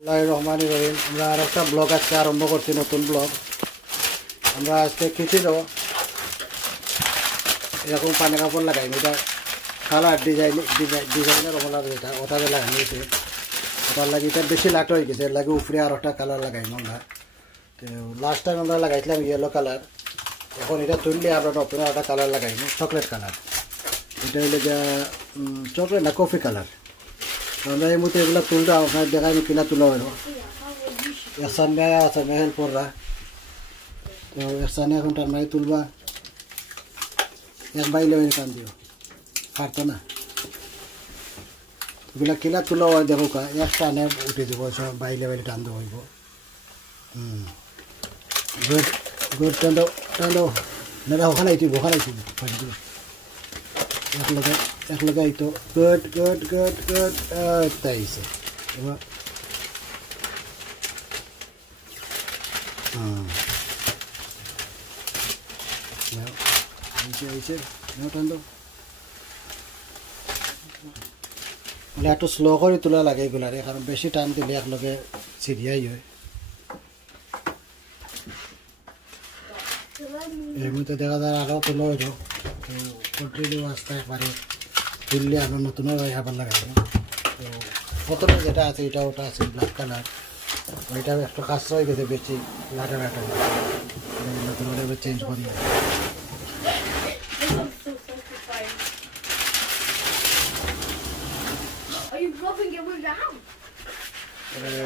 রহমান রহিম আমরা আর একটা ব্লগ আজকে আরম্ভ করছি, নতুন ব্লগ। আমরা আজকে কিছু দেবো এরকম পানি কাপড় লাগাই, এটা কালার ডিজাইনের রমলার যেটা ওটাতে লাগানো হয়েছে। ওটার লাগে এটা বেশি লাট হয়ে গেছে, এর লাগে উপরে আর একটা কালার লাগাই আমরা। তো লাস্ট টাইম আমরা লাগাইছিলাম ইয়েলো কালার, এখন এটা তুললে আমরা নতুন একটা কালার লাগাইনি, চকলেট কালার। এটা হইলে যে চকলেট না কফি কালার। আমরা এই মতো এগুলো তুলতে আপনার দেখাইনি কিনা তুলা হইল। একসানে আছে মেহেল পড়রা, তো একসানে এখন টান মারি তুলবা, এক বাইলে টান দিও, পারতো না। এগুলা কিনা তুলা হয় দেখো কা, এক টানে উঠে দিব, সব বাইলে বাইলে টান দেওয়া হইব। গুড গুড, টান দাও টান দাও, না ওখানে আইতিব ওখানে আইতিব, এক লগে আইতো। গুড গুড গুড গুড, তাইছে এবার একটু স্লো করে তোলা লাগে এগুলারে, কারণ বেশি টান দিলে একলগে সিরিয়াই হয়। এর মধ্যে দেখা যায় আরও তোলা হইল, তো কন্টিনিউ আস্তে একবারে তুললে আরও নতুন আবার লাগাই। তো প্রথমে যেটা আছে এটা ওটা আছে ব্ল্যাক কালার, ওইটা একটু কাজ হয়ে গেছে বেশি লাটা লাটা, নতুন চেঞ্জ করি।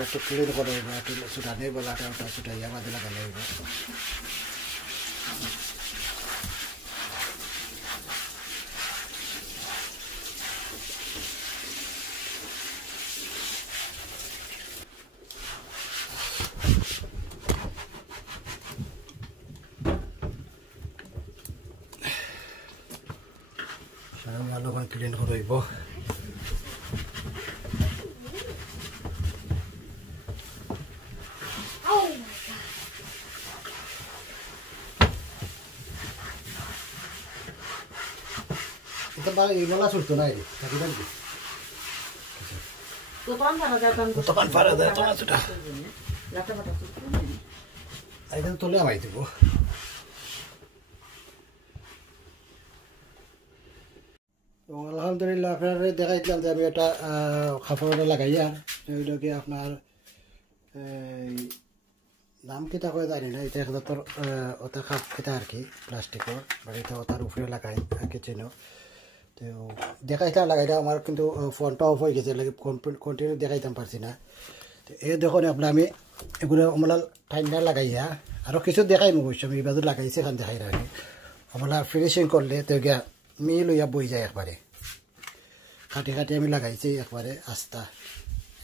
একটু ক্লিন করে একটু সুটা নেই বলাটা, ওটা সুটাইয়া বাদে লাগালে হইব। ভালো করে ক্লিন করে হইব। এইগুলা ছুটতো না, দোকান পারা যায় তোমার সেটা একদম তুলে আমাই দিব। আলহামদুলিল্লাহ আপনার দেখাইছিলাম যে আমি এটা কাপড়ে লাগাইয়া, ওইটা কি আপনার নাম কিতা করে জানি না, এটা একটা তোর ওটা কাপ কিতা আর কি প্লাস্টিকের, বাড়িতে ওটার উপরে লাগাই কিচেনও। তো দেখাইতাম লাগাইটা আমার, কিন্তু ফোনটা অফ হয়ে গেছে, লাগে কন্টিনিউ দেখাইতাম পারছি না। তো এই দেখুন আপনার আমি এগুলো আমরা ঠান্ডা লাগাইয়া আরও কিছু দেখাই অবশ্য, আমি এবার লাগাইছি এখান দেখাই রাখি। আমরা ফিনিশিং করলে তো গিয়া মিল হইয়া বই যায় একবারে, কাটি কাটি আমি লাগাইছি একবারে আস্তা,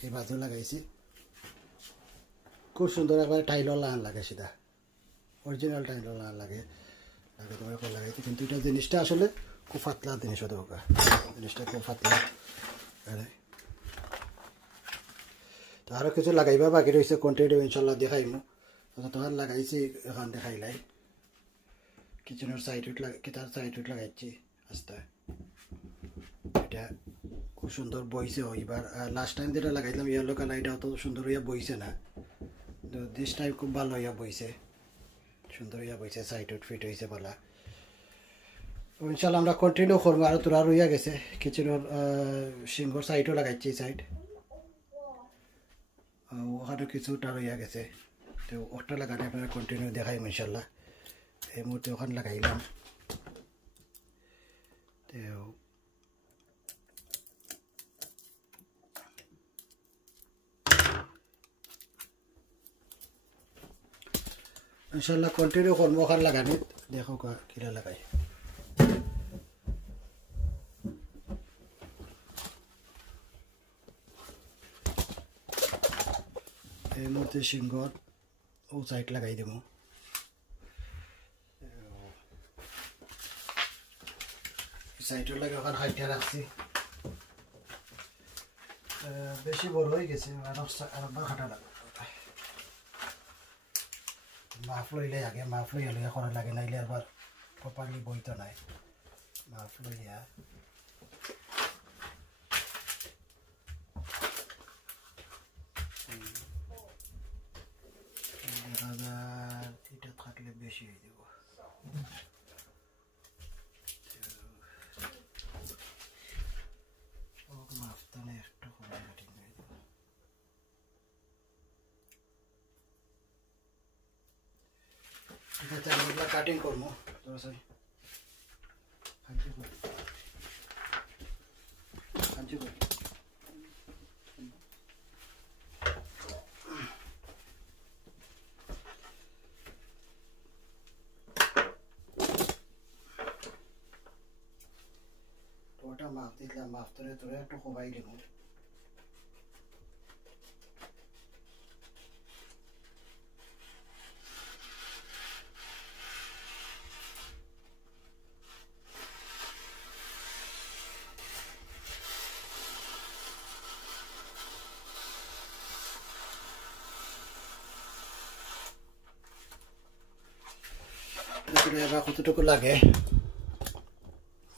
এই বাজু লাগাইছি খুব সুন্দর, একবারে টাইলও লাগান লাগে, সেটা অরিজিনাল টাইলও লাগান লাগে লাগে তোমার লাগাইছি। কিন্তু এটা জিনিসটা আসলে খুব পাতলা জিনিস, দরকার জিনিসটা খুব পাতলা। তো আরও কিছু লাগাইবা বাকি রয়েছে, কন্টিনিউ ইনশাল্লাহ দেখাইমু। তোমার লাগাইছি এখন দেখাইলাই, কিচেনের সাইডত কিতার সাইডত লাগাইছি আস্তে, এটা খুব সুন্দর বইছে। এবার লাস্ট টাইম যেটা লাগাইলাম ইয়েলো কালার, এটা অত সুন্দর হইয়া বইছে না, তো দিস টাইম খুব ভালো হইয়া বইছে, সুন্দর হইয়া বইছে, সাইডত ফিট হয়েছে বলা। ইনশাল্লাহ আমরা কন্টিনিউ করবো। আরও তোরা রইয়া গেছে কিচেনের সিংহর সাইডও লাগাইছি, সাইড ওখানে কিছুটা রইয়া গেছে, তো ওটা লাগালে আপনারা কন্টিনিউ দেখাই ইনশাল্লাহ। এই মুহূর্তে ওখানে লাগাইলাম, তো ইনশাল্লাহ কন্টিনিউ করবো ওখানে লাগানি, দেখো কিরা লাগাই। এই মুহূর্তে সিংহর ও সাইড লাগাই দেব। সাইডের লাগে ওখানে হাইটে রাখছি, বেশি বড় হয়ে গেছে, আরেকবার হাঁটা লাগবে। মাফ লইলে আগে, মাফ লইয়া লইয়া করা লাগে, নাইলে আবার প্রপারলি বইতো নাই। মাফ লইয়া এটা থাকলে বেশি হয়ে দেব মাফতানে একটু করে কাটিং করে দেব ঠিক আছে আমি এগুলা কাটিং করবো তোরা সবাই কাঞ্চি কর কাঞ্চি কর ওটা মাপ দিলাম মাপ ধরে তোরা একটু কমাই দেবো এবার কতটুকু লাগে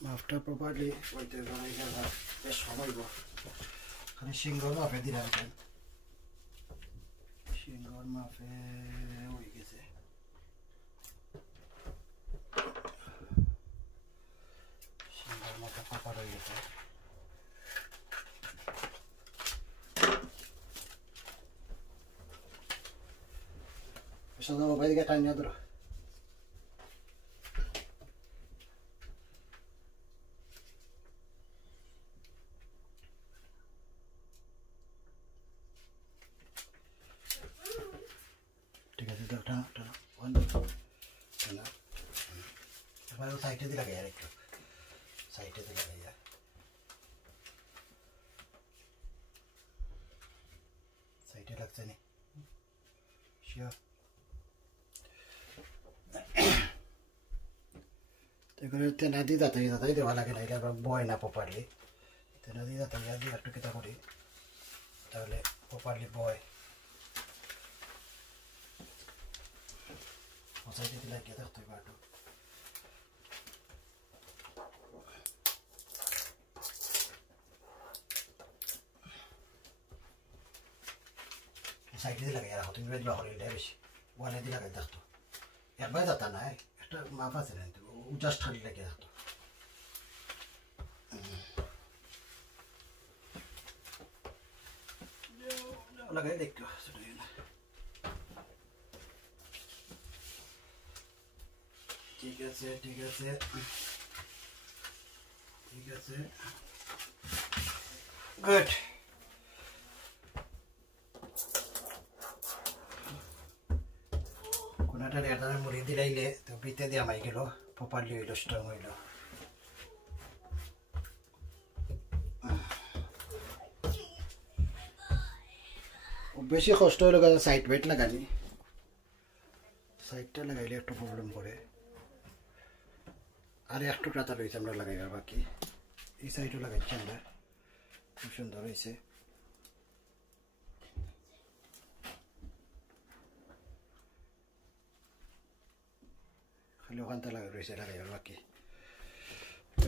মাপটা প্রপারলি হইতে বেশ সময় খালি সিংহর মাপে দিলাম সিংহর মাপে হয়ে গেছে সিংহর মাপে প্রপার হয়ে গেছে সাদা মোবাইল দিকে টাইম ধরো ঠিক আছে ওটা বন্ধ না এবার সাইডে দিয়ে লাগাই আর একটু সাইডে দিয়ে লাগাই আর সাইডে লাগছে নি শিওর এগুলো তেনা দিয়ে দাঁতাই দেওয়া লাগে না এটা আবার বয় না প্রপারলি তেনা দিয়ে দাঁতাই দিয়ে একটু কেতা করি তাহলে প্রপারলি বয় সাইডে দিয়ে লাগিয়ে থাকতে হবে একটু সাইডে দিয়ে লাগাই রাখো তুমি বেজবা হলে এটা বেশি ওয়ালে দিয়ে লাগাই থাকতো একবার যাতা না একটা মাপ আছে না জাস্ট খালি লাগিয়ে থাকতো লাগাই দেখতো সেটা ঠিক আছে ঠিক আছে ঠিক আছে গুড কোনাটা এটার মুড়ি দিলাইলে তো বিতে দিয়া মাই গেল প্রপারলি হইল স্ট্রং হইল বেশি কষ্ট হইল সাইড বাইট লাগানি সাইডটা লাগাইলে একটু প্রবলেম করে আর এক টুকরাটা রয়েছে আমরা লাগাইবার বাকি এই সাইডও লাগাইছি আমরা খুব সুন্দর হয়েছে খালি ওখানটা লাগাই রয়েছে লাগাইবার বাকি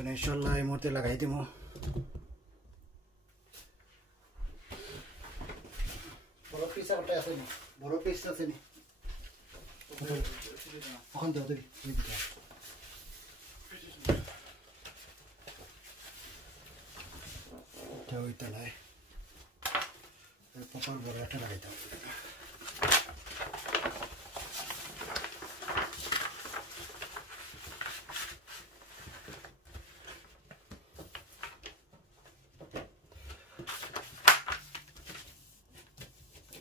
ইনশাল্লাহ এই মুহূর্তে লাগাই দিব বড় পিস একটা আছে নি বড় পিস আছে নি ওখান যাও দেখি ওইটা নাই প্রপার বড় একটা লাগাইতে হবে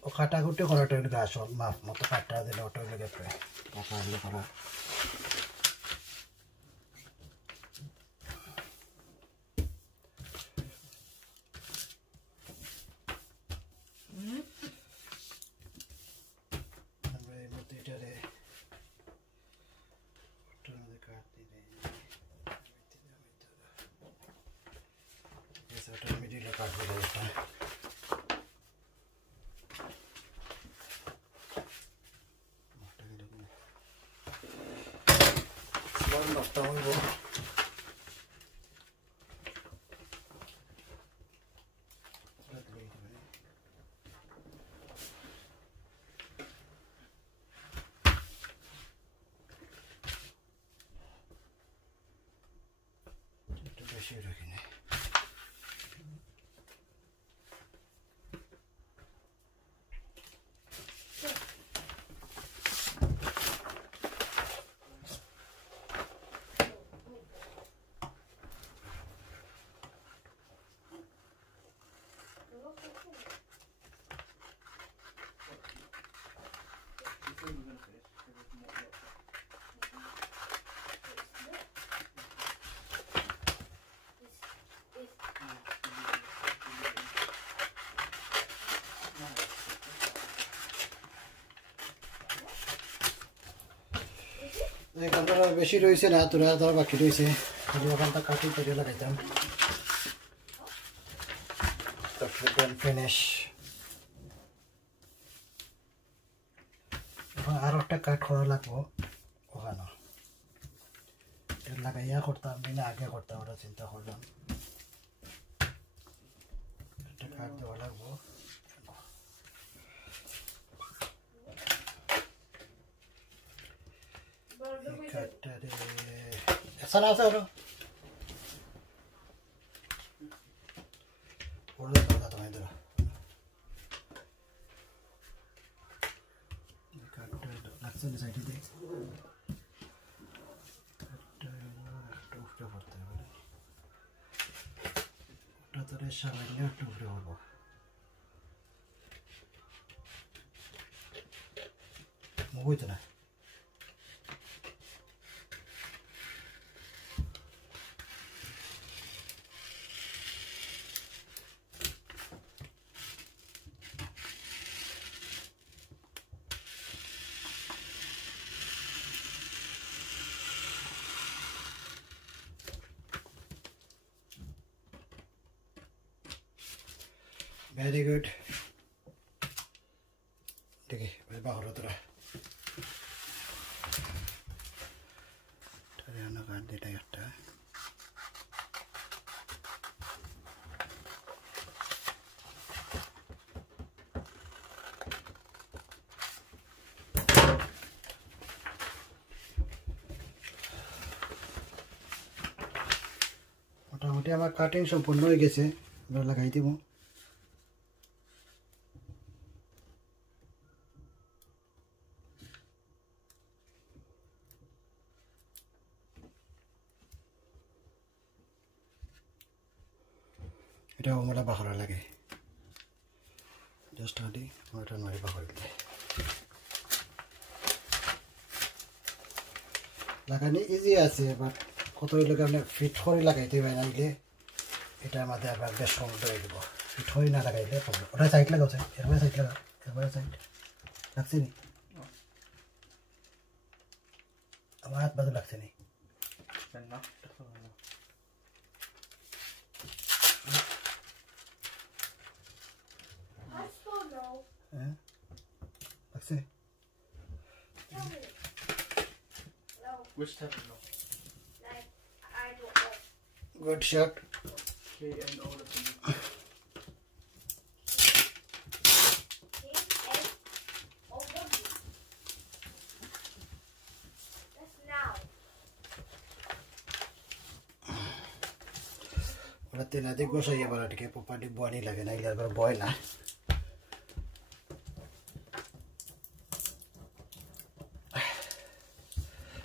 ও কাটাকুটি করাটা হইলে গাছ মাপ মতো কাটা দিলে ওটা হইলে গেছে কাটা হলে করা নষ্ট হইব এই কাপড়টা বেশি রয়েছে না, তোরা ধর বাকি রয়েছে, খালি ওখানটা কাটি করে লাগাইতাম। দেন ফিনিশ। এখন আর একটা কাট করা লাগবো ওখানে, লাগাইয়া করতাম না আগে করতাম, ওটা চিন্তা করলাম একটা কাট দেওয়া লাগবো। কাটটারে এসান আছে ওটা ওটা কথা তোমায় ধরো কাটটা লাগছে না সাইডে দিয়ে কাটটা একটু উপরে পড়তে হবে, ওটা তোরে সামান্য একটু উপরে পড়বো। বুঝতো না very good. ठीक है मैं बाहर होता रहा ठहरे आना काट देता है यार মোটামুটি আমার কাটিং সম্পূর্ণ হয়ে গেছে, এবার লাগাই দিব। এটা ওমলা বাখরা লাগে জাস্ট আদি ওটা নয় বাখরা লাগানি ইজি আছে, বাট কত লোক আপনি ফিট করে লাগাইতে পারেন নাইলে এটা আমাদের আবার বেশ সময় হয়ে যাব। ফিট করে না লাগাইলে প্রবলেম। ওটা সাইড লাগাও, এরপরে সাইড লাগা, এরপরে সাইড লাগছে নি আমার হাত বাজু লাগছে নি হ্যাঁ লাগছে। Which type of no? Like, I don't know. Good shot. KNO. That's now. ওরা তেনা দিক বসাইয়া বলাটিকে পোপাটি বয়নি লাগে না, এগুলো একবার বয় না।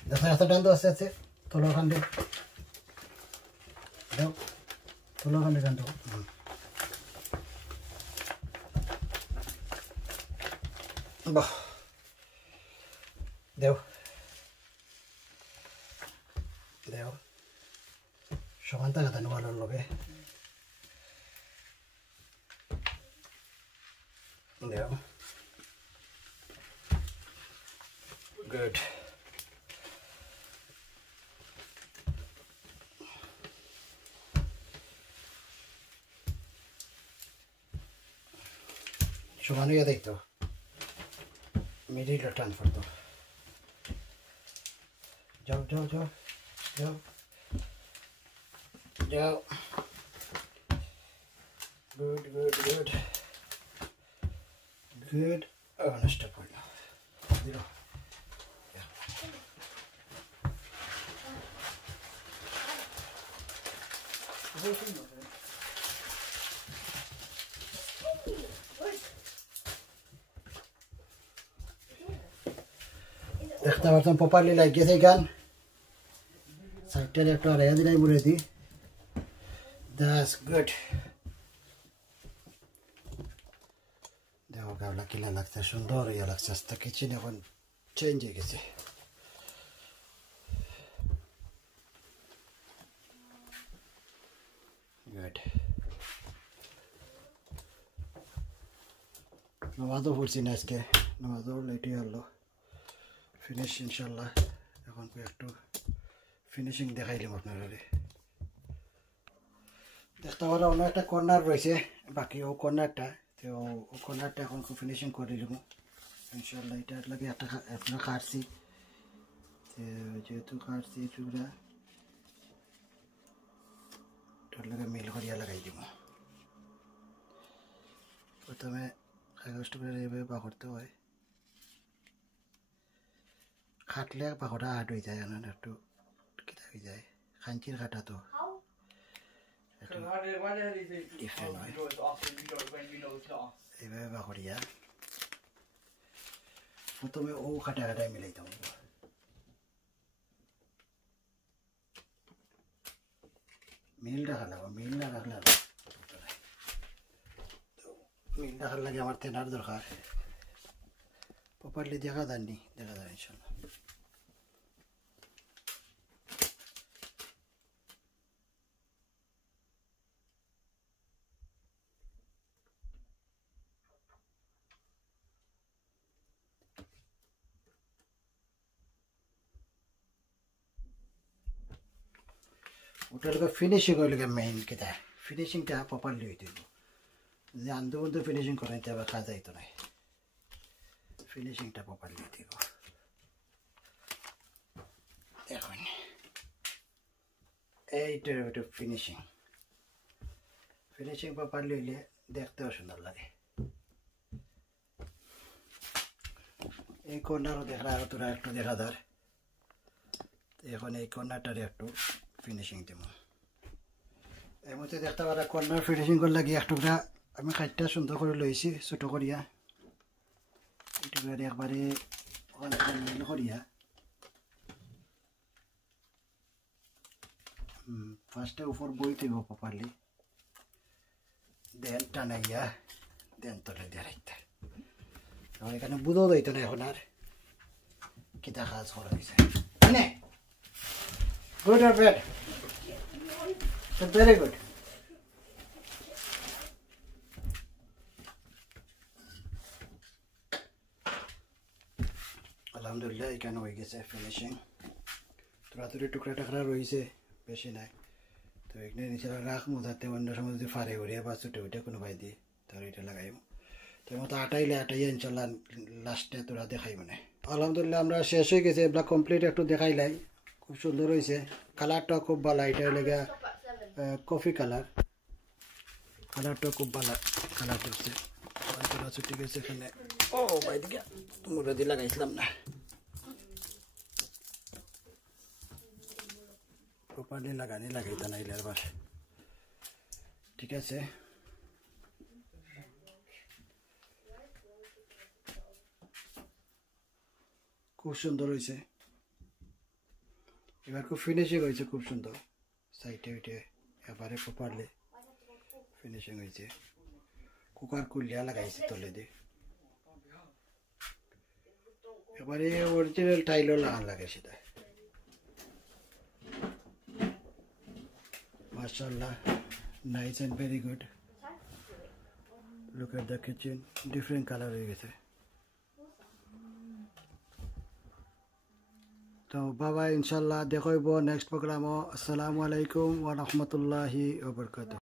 দেখো রাস্তা টান তো আস্তে আস্তে তোলো ওখান দিয়ে দাও, তোলো ওখান দিয়ে টান তো বাহ দেও দেও সমান থাকা তানো ভালোর লগে দেও গুড। সমান হয়ে দেখতো মিডিলটা ট্রান্সফার তো যাও যাও যাও যাও যাও গুড গুড গুড গুড। নষ্ট করলো দিল দেখতে পারতাম প্রপারলি লাগিয়েছে গান সাইডটার একটু আড়াইয়া দিলাই বলে দিই। That's good. দেখো গাবলা কিলা লাগছে, সুন্দর ইয়ে লাগছে, আস্তে কিচেন এখন চেঞ্জ হয়ে গেছে। গুড। নামাজও পড়ছি না আজকে, নামাজও লেটই হলো। ফিনিশ ইনশাল্লাহ এখন একটু ফিনিশিং দেখাইলাম আপনারা দেখতে পারা অন্য একটা কর্নার রয়েছে বাকি ও কর্নারটা তো ও কর্নারটা এখন খুব ফিনিশিং করে দিলাম ইনশাআল্লাহ এটার লাগে একটা আপনারা কাটছি যেহেতু কাটছি টুকরা এটার লাগে মিল করিয়া লাগাই দিব প্রথমে কাগজ টুকরা এইভাবে বা করতে হয় খাটলে পাখোটা হাট হয়ে যায় না একটু কিতা হয়ে যায় খাঞ্চির কাটা তো ডিফারেন্ট হয় এইভাবে বা করিয়া প্রথমে ও কাটা কাটায় মিলাইতাম মিল রাখা লাগবে মিল না রাখলে মিল রাখার লাগে আমার তেনার দরকার প্রপারলি দেখা যাননি দেখা যায় ইনশাল্লাহ ওটার ফিনিশিং হইলে মেইন কেটা ফিনিশিংটা প্রপারলি হইতে যে আন্দো বন্ধু ফিনিশিং করেন আবার কাজ যাইতো না ফিনিশিংটা প্রপারলি হইতে দেখুন এইটার একটু ফিনিশিং ফিনিশিং প্রপারলি হইলে দেখতেও সুন্দর লাগে এই কর্নারও দেখা আর তোরা একটু দেখা ধর এখন এই কর্নারটারে একটু ফিনিশিং দেব এর মধ্যে দেখতে পারা কর্নার ফিনিশিং করলে গিয়ে একটুকরা আমি খাইটটা সুন্দর করে লইছি ছোটো করিয়া এইটুকু একবারে মিল করিয়া ফার্স্টে উপর বই দিব প্রপারলি দেন টানাইয়া দেন তলে দিয়ে রাখতে আমার এখানে বুধো দিত না এখন আর কিতা কাজ করা হয়েছে good or bad? Very good. আলহামদুলিল্লাহ এখানে হয়ে গেছে ফিনিশিং তোরাতুরি টুকরা টাকরা রয়েছে বেশি নাই তো এখানে নিচে রাখবো যাতে অন্য সময় যদি ফারে উড়িয়ে বা ছুটে উঠে কোনো ভাই দিয়ে তাহলে এটা লাগাইব তো মতো আটাইলে ইনশাল্লাহ লাস্টে তোরা দেখাই মানে আলহামদুলিল্লাহ আমরা শেষ হয়ে গেছে এগুলা কমপ্লিট একটু দেখাইলাই খুব সুন্দর হয়েছে কালারটা খুব ভালো এটা লেগে কফি কালারটা খুব ভালো কালার করছে ছুটি গেছে এখানে ও ভাই দিকে মুরদি লাগাইছিলাম না প্রপারলি লাগাইতে না ইলার বার ঠিক আছে খুব সুন্দর হয়েছে এবার খুব ফিনিশিং হয়েছে খুব সুন্দর সাইডে উঠে এবারে প্রপারলি ফিনিশিং হয়েছে কুকার কুলিয়া লাগাইছে তলে দিয়ে এবারে অরিজিনাল টাইলও লাগান লাগে সেটা মাশাআল্লাহ nice and very good look at the kitchen different colour হয়ে গেছে তো বাবা ইনশাল্লাহ দেখাইব নেক্সট প্রোগ্রামও আসসালামু আলাইকুম ওয়া রাহমাতুল্লাহি ওয়া বারাকাতুহু